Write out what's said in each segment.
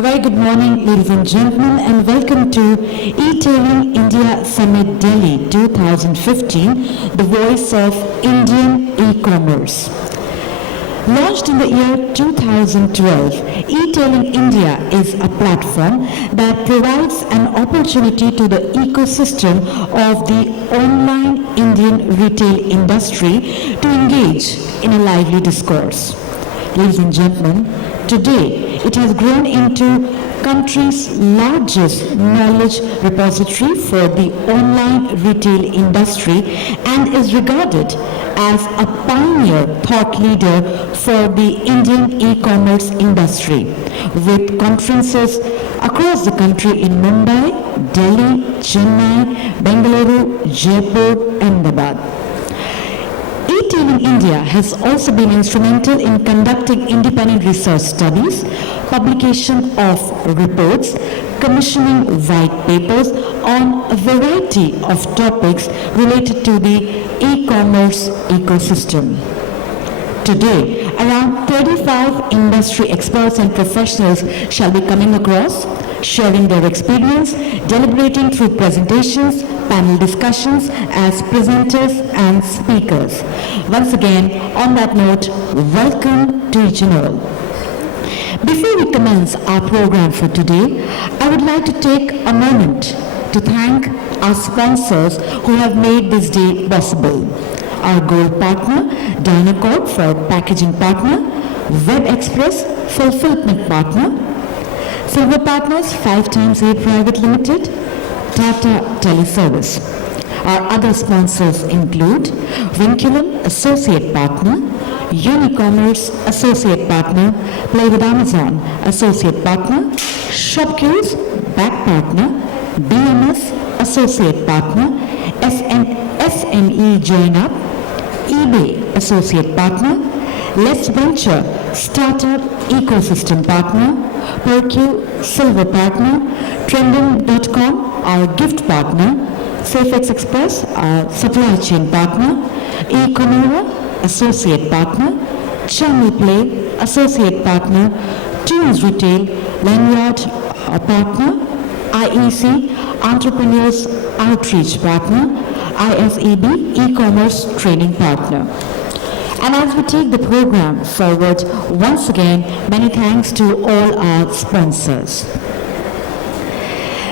A very good morning, ladies and gentlemen, and welcome to eTailing India Summit Delhi 2015, the voice of Indian e-commerce. Launched in the year 2012, eTailing India is a platform that provides an opportunity to the ecosystem of the online Indian retail industry to engage in a lively discourse. Ladies and gentlemen, today it has grown into country's largest knowledge repository for the online retail industry and is regarded as a pioneer thought leader for the Indian e-commerce industry, with conferences across the country in Mumbai, Delhi, Chennai, Bengaluru, Jaipur, and Ahmedabad. eTailing India has also been instrumental in conducting independent research studies, publication of reports, commissioning white papers on a variety of topics related to the e-commerce ecosystem. Today, around 35 industry experts and professionals shall be coming across, sharing their experience, deliberating through presentations, panel discussions as presenters and speakers. Once again, on that note, welcome to each and all. Before we commence our program for today, I would like to take a moment to thank our sponsors who have made this day possible. Our gold partner, Dynacorp for packaging partner, Web Express fulfillment partner, silver partners 5x8 Private Limited, Tata Teleservice. Our other sponsors include Vinculum Associate Partner, Unicommerce Associate Partner, Play with Amazon Associate Partner, Shopkills Back Partner, BMS Associate Partner, SME Join Up, eBay Associate Partner, Let's Venture Startup Ecosystem Partner, Percue Silver Partner, Trending.com our gift partner, Safex Express our supply chain partner, eConora Associate Partner, Channel Play Associate Partner, Tunes Retail Lanyard Partner, IEC Entrepreneurs Outreach Partner, ISEB E-Commerce Training Partner. And as we take the program forward, once again, many thanks to all our sponsors.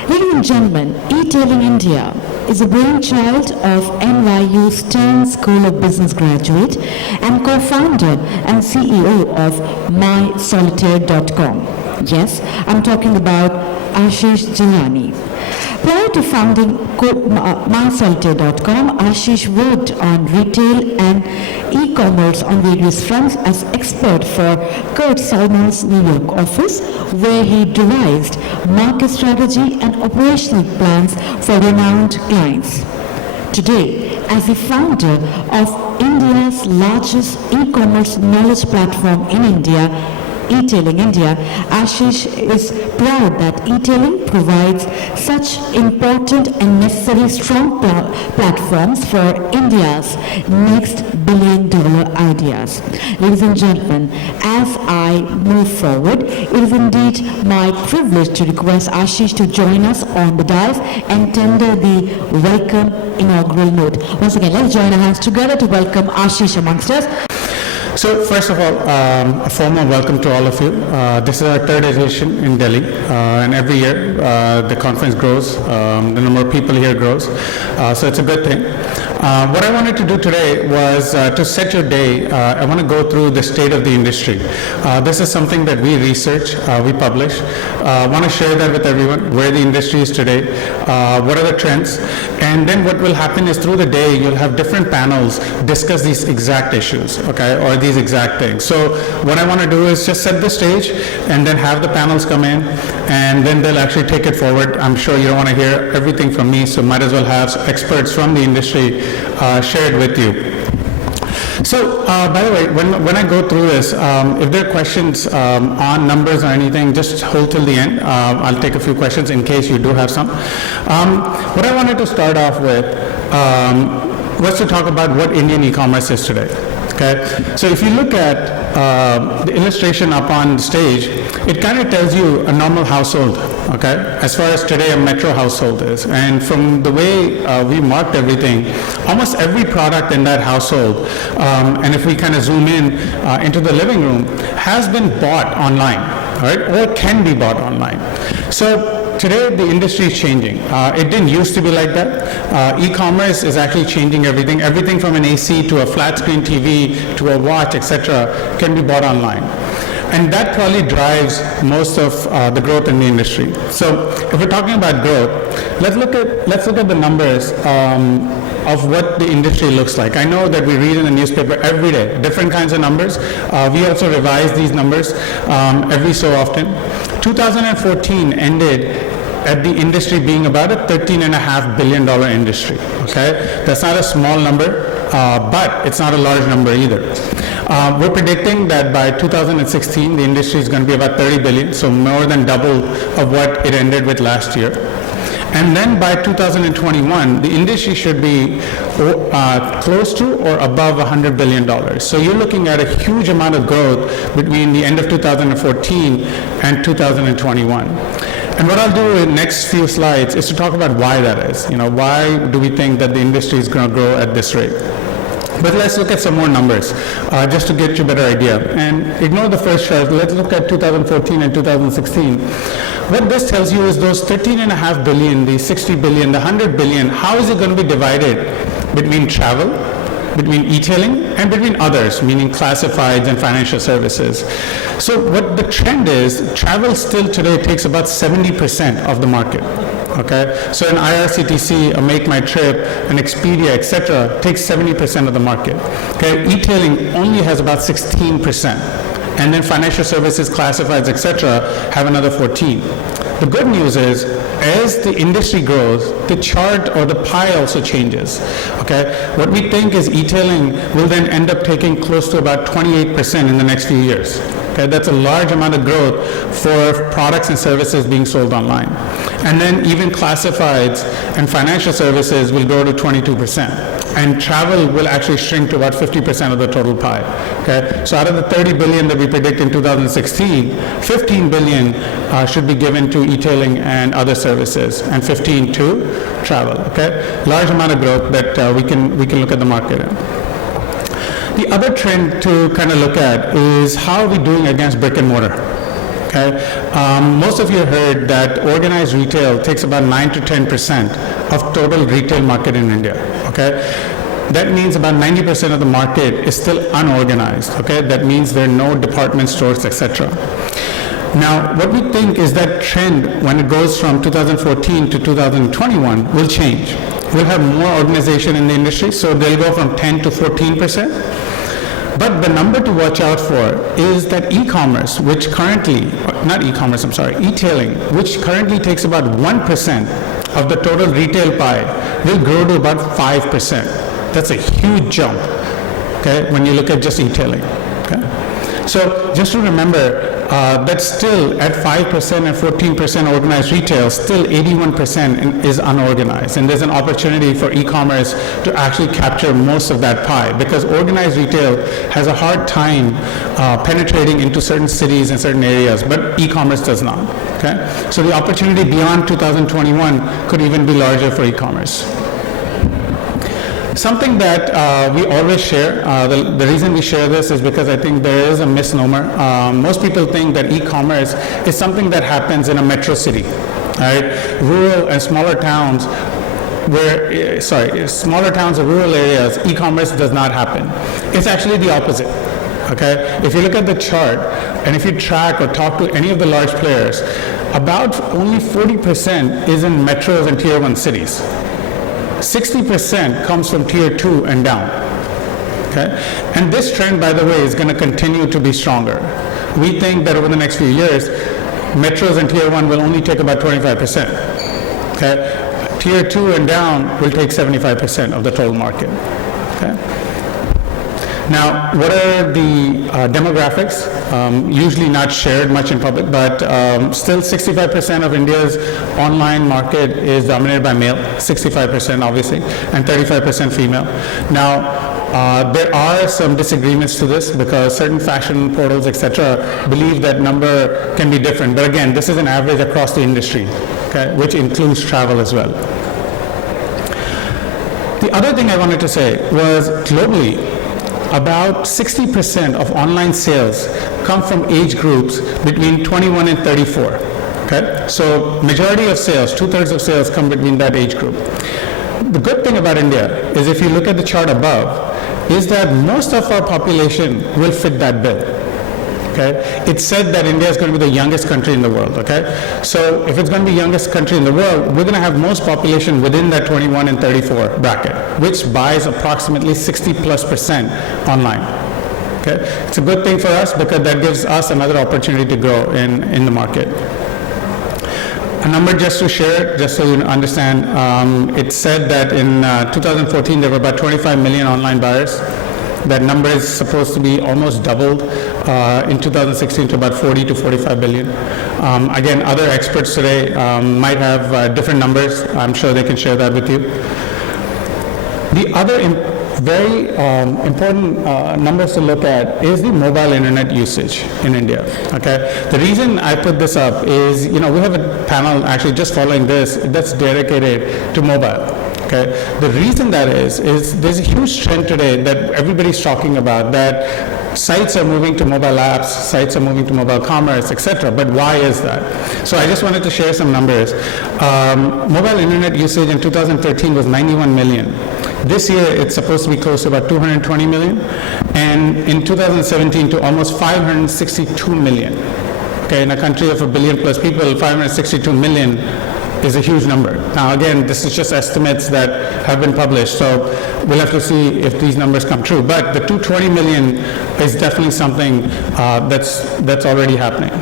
Ladies and gentlemen, eTailing India is a brainchild of NYU Stern School of Business graduate and co-founder and CEO of MySolitaire.com. Yes, I'm talking about Ashish Jalani. Prior to founding MySolitaire.com, Ashish worked on retail and e-commerce on various fronts as expert for Kurt Salman's New York office, where he devised market strategy and operational plans for renowned clients. Today, as the founder of India's largest e-commerce knowledge platform in India, eTailing India, Ashish is proud that eTailing provides such important and necessary strong platforms for India's next billion-dollar ideas. Ladies and gentlemen, as I move forward, it is indeed my privilege to request Ashish to join us on the dais and tender the welcome inaugural note. Once again, let's join our hands together to welcome Ashish amongst us. So first of all, a formal welcome to all of you. This is our third edition in Delhi, and every year the conference grows, the number of people here grows, so it's a good thing. What I wanted to do today was to set your day. I want to go through the state of the industry. This is something that we research, we publish. I want to share that with everyone, where the industry is today, what are the trends, and then what will happen is through the day you'll have different panels discuss these exact issues, okay, or these exact things. So what I want to do is just set the stage and then have the panels come in, and then they'll actually take it forward. I'm sure you don't want to hear everything from me, so might as well have experts from the industry shared with you. So, by the way, when I go through this, if there are questions on numbers or anything, just hold till the end. I'll take a few questions in case you do have some. What I wanted to start off with was to talk about what Indian e-commerce is today. Okay, so if you look at the illustration up on stage, it kind of tells you a normal household, okay, as far as today a metro household is. And from the way we marked everything, almost every product in that household, and if we kind of zoom in into the living room, has been bought online, all right, or can be bought online. So today, the industry is changing. It didn't used to be like that. E-commerce is actually changing everything. Everything from an AC to a flat screen TV to a watch, etc., can be bought online. And that probably drives most of the growth in the industry. So if we're talking about growth, let's look at the numbers of what the industry looks like. I know that we read in the newspaper every day, different kinds of numbers. We also revise these numbers every so often. 2014 ended at the industry being about a $13.5 billion industry, okay? That's not a small number, but it's not a large number either. We're predicting that by 2016, the industry is going to be about 30 billion, so more than double of what it ended with last year. And then by 2021, the industry should be close to or above $100 billion. So you're looking at a huge amount of growth between the end of 2014 and 2021. And what I'll do in the next few slides is to talk about why that is. Why do we think that the industry is going to grow at this rate? But let's look at some more numbers, just to get you a better idea. And ignore the first chart. Let's look at 2014 and 2016. What this tells you is those 13.5 billion, the 60 billion, the 100 billion, how is it going to be divided between travel, between e-tailing, and between others, meaning classifieds and financial services. So what the trend is, travel still today takes about 70% of the market. Okay, so an IRCTC, a Make My Trip, an Expedia, etc., takes 70% of the market. Okay, e-tailing only has about 16%, and then financial services, classifieds, etc., have another 14. The good news is, as the industry grows, the chart or the pie also changes. Okay, what we think is e-tailing will then end up taking close to about 28% in the next few years. Okay, that's a large amount of growth for products and services being sold online. And then even classifieds and financial services will grow to 22%. And travel will actually shrink to about 50% of the total pie. Okay, so out of the 30 billion that we predict in 2016, 15 billion should be given to e-tailing and other services, and 15 to travel. Okay, large amount of growth that we can look at the market in. The other trend to kind of look at is how are we doing against brick and mortar. Okay, most of you heard that organized retail takes about 9 to 10% of total retail market in India. Okay, that means about 90% of the market is still unorganized. Okay, that means there are no department stores, etc. Now, what we think is that trend, when it goes from 2014 to 2021, will change. We'll have more organization in the industry, so they'll go from 10 to 14%. But the number to watch out for is that e-commerce, which currently, not e-commerce, I'm sorry, e-tailing, which currently takes about 1% of the total retail pie, will grow to about 5%. That's a huge jump, okay, when you look at just e-tailing. Okay? So just to remember, that still at 5% and 14% organized retail, still 81% is unorganized. And there's an opportunity for e-commerce to actually capture most of that pie, because organized retail has a hard time penetrating into certain cities and certain areas, but e-commerce does not. Okay? So the opportunity beyond 2021 could even be larger for e-commerce. Something that we always share, the reason we share this is because I think there is a misnomer. Most people think that e-commerce is something that happens in a metro city, right? Rural and smaller towns smaller towns or rural areas, e-commerce does not happen. It's actually the opposite. Okay? If you look at the chart, and if you track or talk to any of the large players, about only 40% is in metros and tier 1 cities. 60% comes from tier 2 and down. Okay? And this trend, by the way, is going to continue to be stronger. We think that over the next few years, metros and tier 1 will only take about 25%. Okay? Tier 2 and down will take 75% of the total market. Okay? Now, what are the demographics? Usually not shared much in public, but still 65% of India's online market is dominated by male, 65% obviously, and 35% female. Now, There are some disagreements to this because certain fashion portals, etc., believe that number can be different. But again, this is an average across the industry, okay, which includes travel as well. The other thing I wanted to say was globally, about 60% of online sales come from age groups between 21 and 34. Okay? So majority of sales, 2/3 of sales come between that age group. The good thing about India is if you look at the chart above, is that most of our population will fit that bill. Okay? It's said that India is going to be the youngest country in the world. Okay? So if it's going to be the youngest country in the world, we're going to have most population within that 21 and 34 bracket, which buys approximately 60+% online. Okay? It's a good thing for us because that gives us another opportunity to grow in the market. A number just to share, just so you understand, it's said that in 2014 there were about 25 million online buyers. That number is supposed to be almost doubled in 2016 to about 40 to 45 billion. Again, other experts today might have different numbers. I'm sure they can share that with you. The other very important numbers to look at is the mobile internet usage in India. Okay, the reason I put this up is, we have a panel actually just following this that's dedicated to mobile. Okay, the reason that is there's a huge trend today that everybody's talking about, that sites are moving to mobile apps, sites are moving to mobile commerce, etc. But why is that? So I just wanted to share some numbers. Mobile internet usage in 2013 was 91 million. This year, it's supposed to be close to about 220 million, and in 2017 to almost 562 million. Okay, in a country of 1 billion plus people, 562 million is a huge number. Now, again, this is just estimates that have been published, so we'll have to see if these numbers come true. But the 220 million is definitely something that's already happening.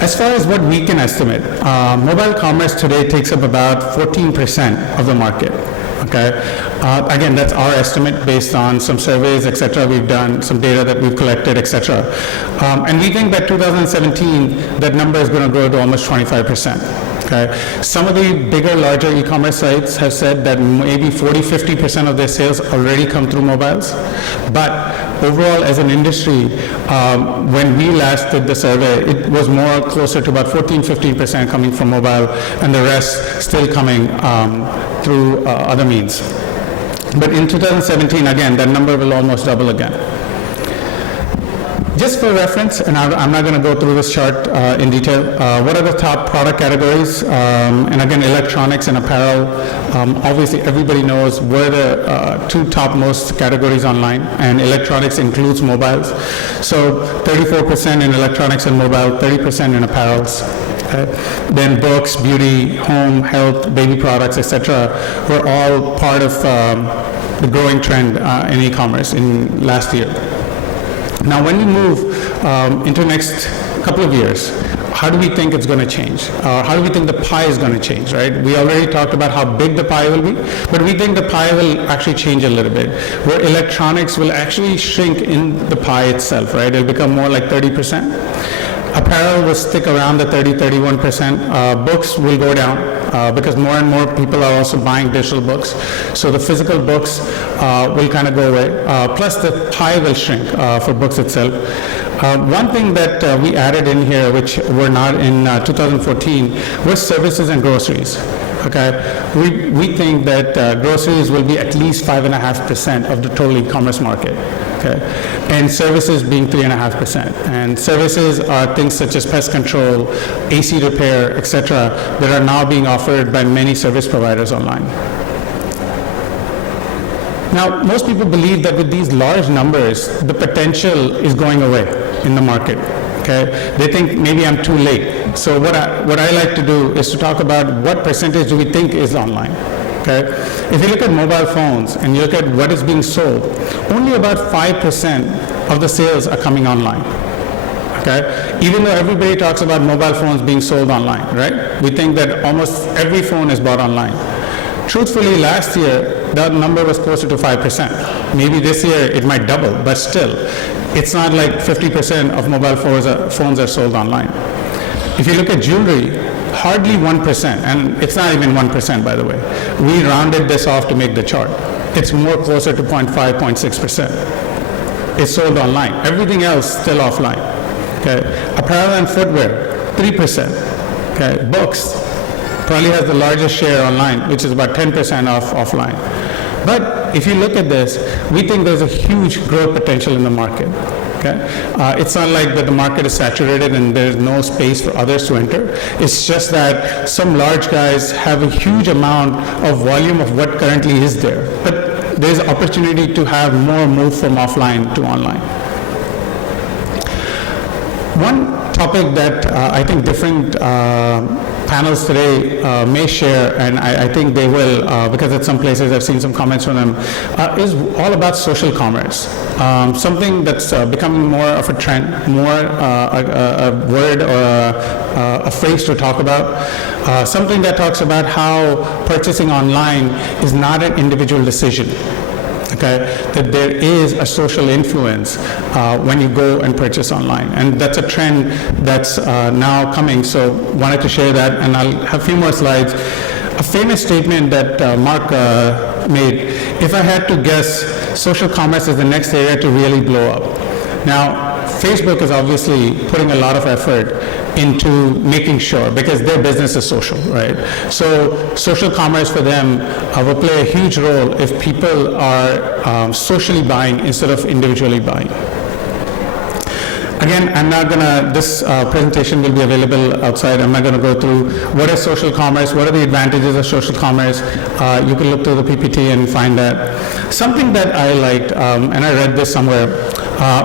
As far as what we can estimate, mobile commerce today takes up about 14% of the market. Okay, again, that's our estimate based on some surveys, etc. We've done some data that we've collected, etc. And we think that 2017, that number is going to grow to almost 25%. Okay, some of the bigger, larger e-commerce sites have said that maybe 40-50% of their sales already come through mobiles. But overall, as an industry, when we last did the survey, it was more closer to about 14-15% coming from mobile, and the rest still coming through other means. But in 2017, again, that number will almost double again. Just for reference, and I'm not going to go through this chart in detail, what are the top product categories? And again, electronics and apparel. Obviously, everybody knows where the two top most categories online, and electronics includes mobiles. So 34% in electronics and mobile, 30% in apparels. Then books, beauty, home, health, baby products, etc. were all part of the growing trend in e-commerce in last year. Now, when we move into the next couple of years, how do we think it's going to change? How do we think the pie is going to change, right? We already talked about how big the pie will be, but we think the pie will actually change a little bit, where electronics will actually shrink in the pie itself, right? It'll become more like 30%. Apparel will stick around the 30-31%. Books will go down because more and more people are also buying digital books. So the physical books will kind of go away. Plus the pie will shrink for books itself. One thing that we added in here, which were not in 2014, was services and groceries. Okay, we think that groceries will be at least 5.5% of the total e-commerce market. Okay, and services being 3.5%. And services are things such as pest control, AC repair, etc., that are now being offered by many service providers online. Now, most people believe that with these large numbers, the potential is going away in the market. Okay, they think maybe I'm too late. So what I like to do is to talk about what percentage do we think is online. Okay, if you look at mobile phones and you look at what is being sold, only about 5% of the sales are coming online. Okay, even though everybody talks about mobile phones being sold online, right? We think that almost every phone is bought online. Truthfully, last year, that number was closer to 5%. Maybe this year it might double, but still, it's not like 50% of mobile phones are sold online. If you look at jewelry, hardly 1%, and it's not even 1%, by the way. We rounded this off to make the chart. it's more closer to 0.5, 0.6%. It's sold online. Everything else still offline. Okay. Apparel and footwear, 3%. Okay. Books probably has the largest share online, which is about 10% off offline. But if you look at this, we think there's a huge growth potential in the market. Okay? It's not like that the market is saturated and there's no space for others to enter. It's just that some large guys have a huge amount of volume of what currently is there. But there's opportunity to have more move from offline to online. One topic that I think different panels today may share, and I think they will, because at some places I've seen some comments from them, is all about social commerce. Something that's becoming more of a trend, more a word or a phrase to talk about. Something that talks about how purchasing online is not an individual decision. Okay, that there is a social influence when you go and purchase online, and that's a trend that's now coming. So wanted to share that, and I'll have a few more slides. A famous statement that Mark made: "If I had to guess, social commerce is the next area to really blow up." Now, Facebook is obviously putting a lot of effort into making sure, because their business is social, right? So social commerce for them will play a huge role if people are socially buying instead of individually buying. Again, I'm not gonna, this presentation will be available outside. I'm not gonna go through what is social commerce, what are the advantages of social commerce. You can look through the PPT and find that. Something that I liked, and I read this somewhere,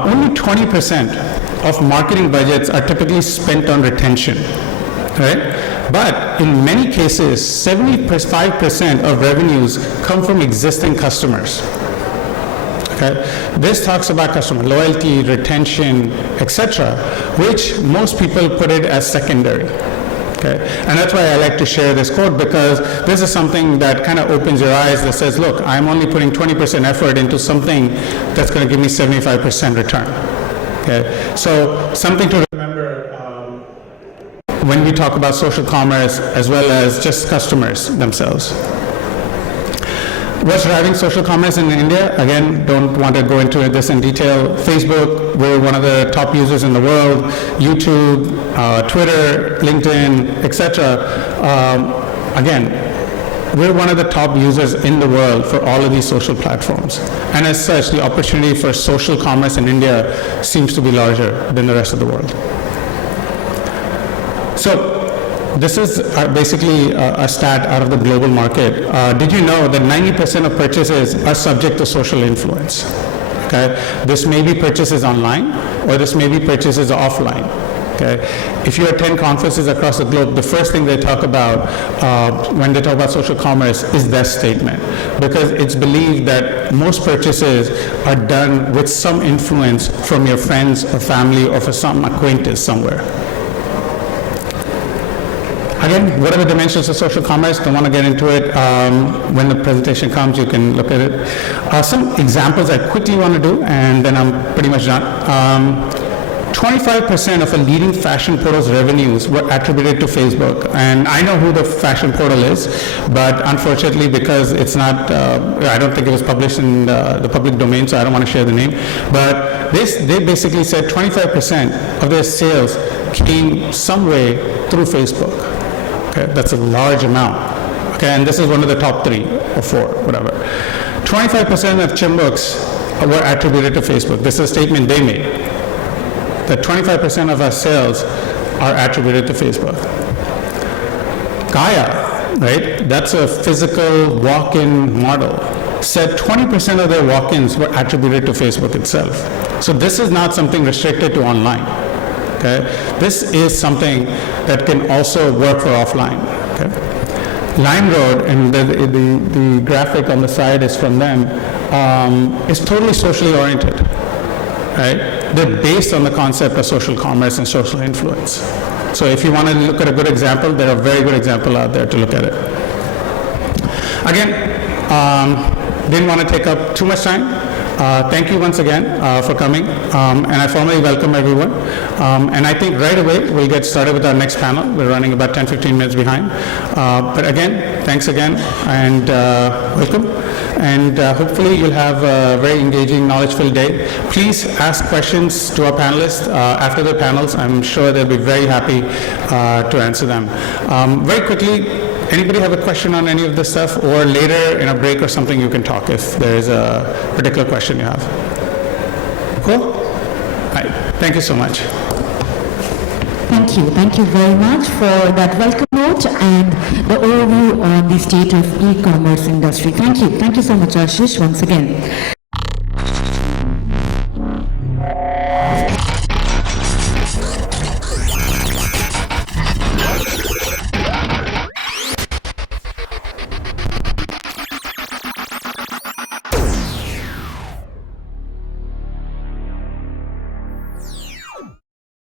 only 20% of marketing budgets are typically spent on retention, right? But in many cases, 75% of revenues come from existing customers. Okay? This talks about customer loyalty, retention, etc., which most people put it as secondary. Okay? And that's why I like to share this quote, because this is something that kind of opens your eyes, that says, look, I'm only putting 20% effort into something that's going to give me 75% return. Okay? So something to remember when we talk about social commerce as well as just customers themselves. What's driving social commerce in India? Again, don't want to go into this in detail. Facebook, we're one of the top users in the world. YouTube, Twitter, LinkedIn, etc. Again, we're one of the top users in the world for all of these social platforms. And as such, the opportunity for social commerce in India seems to be larger than the rest of the world. So, this is basically a stat out of the global market. Did you know that 90% of purchases are subject to social influence? Okay? This may be purchases online, or this may be purchases offline. Okay? If you attend conferences across the globe, the first thing they talk about when they talk about social commerce is that statement, because it's believed that most purchases are done with some influence from your friends or family or for some acquaintance somewhere. Again, what are the dimensions of social commerce? Don't want to get into it. When the presentation comes, you can look at it. Some examples I quickly want to do, and then I'm pretty much done. 25% of a leading fashion portal's revenues were attributed to Facebook. And I know who the fashion portal is, but unfortunately, because it's not, I don't think it was published in the public domain, so I don't want to share the name. But they basically said 25% of their sales came some way through Facebook. Okay, that's a large amount. Okay, and this is one of the top 3 or 4, whatever. 25% of Chimbooks were attributed to Facebook. This is a statement they made, that 25% of our sales are attributed to Facebook. Gaia, right, that's a physical walk-in model, said 20% of their walk-ins were attributed to Facebook itself. So this is not something restricted to online. Okay? This is something that can also work for offline. Okay? LimeRoad, and the graphic on the side is from them, is totally socially oriented. Right? They're based on the concept of social commerce and social influence. So if you want to look at a good example, there are very good examples out there to look at it. Again, didn't want to take up too much time. Thank you once again for coming, and I formally welcome everyone. And I think right away we'll get started with our next panel. We're running about 10-15 minutes behind. But again, thanks again, and welcome. And hopefully you'll have a very engaging, knowledge-filled day. Please ask questions to our panelists after the panels. I'm sure they'll be very happy to answer them. Very quickly, anybody have a question on any of this stuff, or later in a break or something you can talk if there is a particular question you have. Cool? All right. Thank you so much. Thank you. Thank you very much for that welcome note and the overview on the state of e-commerce industry. Thank you. Thank you so much, Ashish, once again.